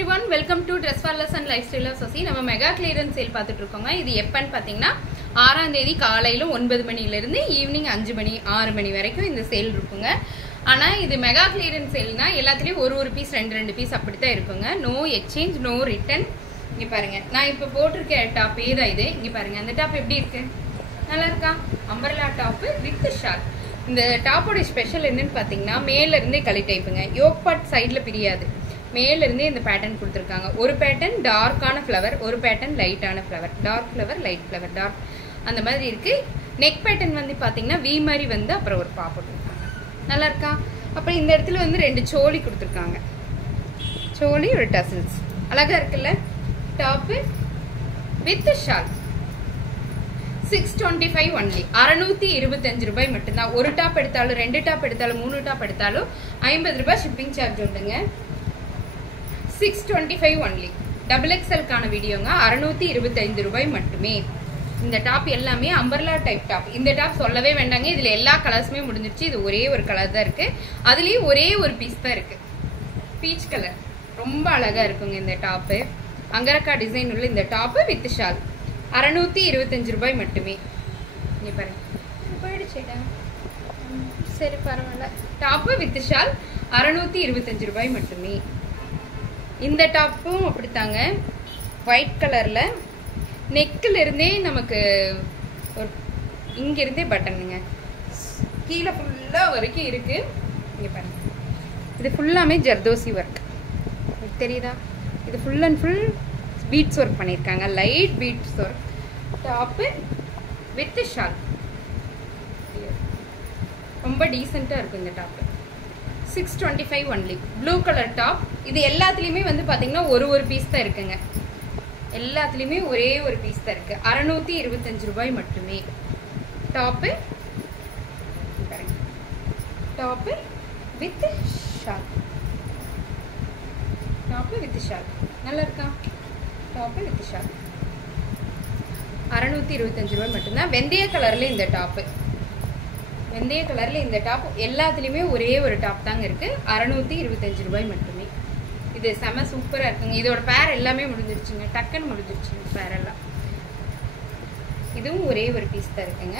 everyone, welcome to Dress for Less and Lifestyle of Sasi. நம்ம mega clearance sale பார்த்துட்டு இருக்கோங்க. இது எப்பன்னு பாத்தீங்கன்னா 6ஆம் தேதி காலையில 9 மணில இருந்து ஈவினிங் 5 மணி 6 மணி வரைக்கும் இந்த சேல் இருக்குங்க. ஆனா இது மெகா கிளியரன்ஸ் சேல்னா எல்லாத்துலயும் ஒரு பீஸ் ரெண்டு பீஸ் அப்படிதான் இருக்குங்க. No exchange, no return. இங்க பாருங்க, நான் இப்ப போட்டிருக்க டாப் ஏதான் இது. இங்க பாருங்க, அந்த டாப் எப்படி இருக்கு, நல்லா இருக்கா? Umbrella top with shawl. இந்த டாப்போட ஸ்பெஷல் என்னன்னு பாத்தீங்கன்னா மேல இருந்தே களி டைப்புங்க. யோக் பார்ட் சைட்ல பிரியாது, மேல இருந்தே இந்த பேட்டர்ன் கொடுத்துருக்காங்க. ஒரு பேட்டர்ன் டார்க்கான ஃப்ளவர், ஒரு பேட்டர்ன் லைட்டான flower, dark flower light flower, dark அந்த மாதிரி இருக்கு. நெக் பேட்டர்ன் வந்து பாத்தீங்கன்னா வி மாதிரி வந்து அப்புறம் ஒரு பா போட்டுருக்காங்க, நல்லா இருக்கா? அப்புறம் இந்த இடத்துல வந்து 2 சோலி கொடுத்துருக்காங்க, சோலி ஒரு டசல்ஸ், அழகா இருக்குல்ல? டாப்பு வித் ஷால் 625 ஒன்லி, 625 ரூபாய் மட்டும்தான். ஒரு டாப் எடுத்தாலும் 2 டாப் எடுத்தாலும் 3 டாப் எடுத்தாலும் 50 ரூபாய் ஷிப்பிங் சார்ஜ் உண்டுங்க. 625 ஒன்லி. டபுள் எக்ஸ்எல்கான வீடியோங்க. 625 ரூபாய் மட்டுமே. இந்த டாப் எல்லாமே அம்பர்லா டைப் டாப். இந்த டாப் சொல்லவே வேண்டாங்க, இதுல எல்லா கலர்ஸுமே முடிஞ்சிருச்சு. இது ஒரே ஒரு கலர் தான் இருக்கு, அதுலயும் ஒரே ஒரு பீஸ் தான் இருக்கு, பீச் கலர். ரொம்ப அழகா இருக்குங்க இந்த டாப்பு. அங்கரக்கா டிசைன் உள்ள இந்த டாப்பு வித் ஷால் 625 ரூபாய் மட்டுமே. இங்க பாருங்க, போயிடுச்சேடா, சரி பரவாயில்ல. டாப்பு வித் ஷால் 625 ரூபாய் மட்டுமே. இந்த டாப்பும் அப்படித்தாங்க, ஒயிட் கலர்ல. நெக்கில் இருந்தே நமக்கு இங்க இருந்தே பட்டனுங்க, கீழே ஃபுல்லா வரைக்கும் இருக்கு. இங்க பாருங்க, இது ஃபுல்லாமே ஜர்தோசி ஒர்க் தெரியுதா? இது full and full beads work பண்ணியிருக்காங்க, light beads work. Top with shawl ரொம்ப டீசெண்டா இருக்கும் இந்த top. 625 only. Blue colour top. இது எல்லாத்துலயுமே வந்து பாத்தீங்கன்னா ஒரு பீஸ் தான் இருக்குங்க, எல்லாத்துலயுமே ஒரே ஒரு பீஸ் தான் இருக்கு. 625 ரூபாய் மட்டுமே. Top top with shawl, top with shawl, நல்லா இருக்கா? டாப்பு வித் ஷால் 625 ரூபாய் மட்டும்தான். வெந்தய கலர்ல இந்த டாப்பு, வெந்தய கலர்ல இந்த டாப் எல்லாத்துலயுமே ஒரே ஒரு டாப் தாங்க இருக்கு. 625 ரூபாய் மட்டுமே. இது செம சூப்பரா இருக்குங்க. இதோட பேர் எல்லாமே முடிஞ்சிருச்சுங்க, டக்குன்னு முடிஞ்சிருச்சுங்க பேர் எல்லாம். இதுவும் ஒரே ஒரு பீஸ் தான் இருக்குங்க.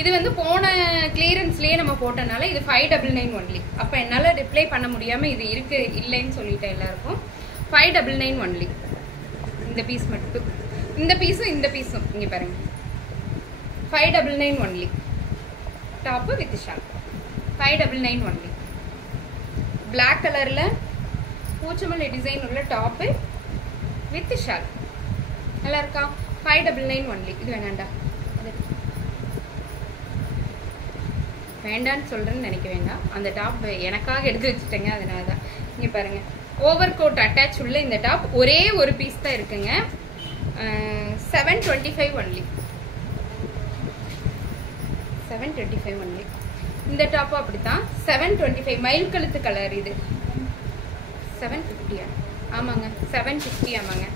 இது வந்து போன கிளியரன்ஸ்லயே நம்ம போட்டனால இது 599 ஒன்லி. அப்ப என்னால ரிப்ளை பண்ண முடியாம இது இருக்கு இல்லைன்னு சொல்லிட்டேன் எல்லாருக்கும். 599 ஒன்லி. இந்த பீஸ் மட்டும், இந்த பீஸும் இந்த பீஸும் இங்க பாருங்க, 599 only. Top with shawl 599 only. Black கலர்ல பூச்சமல்லி டிசைன் உள்ள டாப்பு வித் ஷால், நல்லா இருக்கா? 599 ஒன்லி. இது வேணாண்டா, வேண்டான்னு சொல்றேன்னு நினைக்க வேண்டாம், அந்த டாப் எனக்காக எடுத்து வச்சுட்டேங்க, அதனாலதான். இங்க பாருங்க, ஓவர் கோட் அட்டாச் உள்ள இந்த டாப் ஒரே ஒரு பீஸ் தான் இருக்குங்க. 725 ஒன்லி, 725 ஒன்லி. இந்த டாப்பும் அப்படித்தான் 725. மயில் கழுத்து கலர் இது 750. ஆமாங்க 750. ஆமாங்க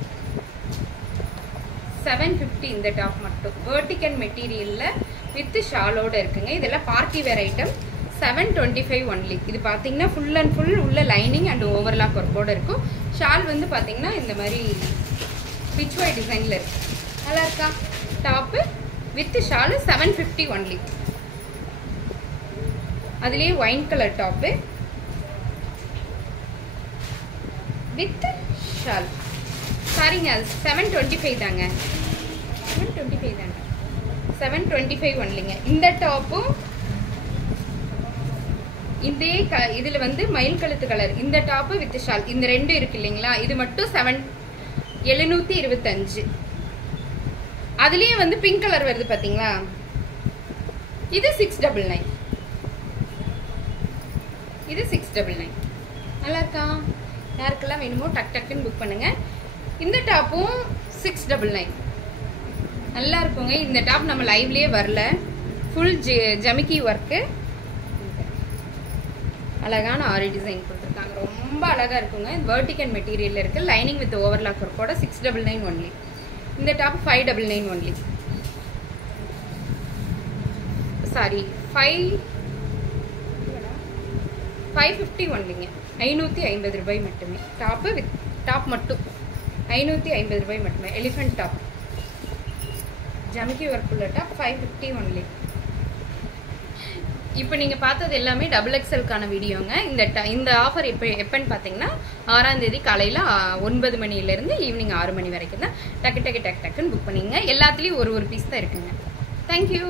750. இந்த டாப் மட்டும் வெர்டிகல் மெட்டீரியல்ல வித் ஷாலோட இருக்குங்க. இதெல்லாம் பார்ட்டி வேர் ஐட்டம். 725 ஒன்லி. இது பாத்தீங்கன்னா ஃபுல் அண்ட் ஃபுல் உள்ள லைனிங் அண்ட் ஓவர்லாக் ஒர்க்கோட இருக்கும். ஷால் வந்து பாத்தீங்கன்னா இந்த மாதிரி பிச்வாய் டிசைன்ல இருக்கு, நல்லா இருக்கா? Top with shawl 750 only. அதுலயே wine colour top with shawl. சாரிங்க, 725 தாங்க, 725 தாங்க, 725 ஒன்லிங்க. இந்த டாப்பும் இதே இதுல வந்து மயில் கழுத்து கலர் இந்த டாப்பு வித் ஷால், இந்த ரெண்டு இருக்கு இல்லைங்களா? இது மட்டும் 725. அதுலயே வந்து பிங்க் கலர் வருது பாத்தீங்களா? இது 699. இது 699. நல்லா இருக்கா? யாருக்கெல்லாம் வேணுமோ டக் டக்குன்னு புக் பண்ணுங்க. இந்த டாப்பும் 699 நல்லா இருக்குங்க. இந்த டாப் நம்ம லைவ்லயே வரல, ஃபுல் ஜமிக்கி ஒர்க்கு, அழகான ஆரி டிசைன் கொடுத்துருக்காங்க, ரொம்ப அழகா இருக்குங்க. வெர்டிகல் மெட்டீரியல்ல இருக்கு, லைனிங் வித் ஓவர்லாக் ஒர்க்கோட 699 ஒன்லி. இந்த டாப் 599 ஒன்லி. சாரி 550 ஒன்லிங்க. 550 ரூபாய் மட்டுமே. டாப்பு வித் டாப் மட்டும் 550 ரூபாய் மட்டுமே. எலிஃபென்ட் டாப் ஜமிக்கி ஒர்க் உள்ள டாப் 550 ஒன்லி. இப்போ நீங்கள் பார்த்தது எல்லாமே XXLக்கான வீடியோங்க. இந்த ஆஃபர் எப்போன்னு பார்த்தீங்கன்னா 6ஆம் தேதி காலையில் 9 மணிலேருந்து ஈவினிங் 6 மணி வரைக்கும் தான். டக்குன்னு புக் பண்ணிங்க. எல்லாத்துலேயும் ஒரு பீஸ் தான் இருக்குங்க. தேங்க்யூ.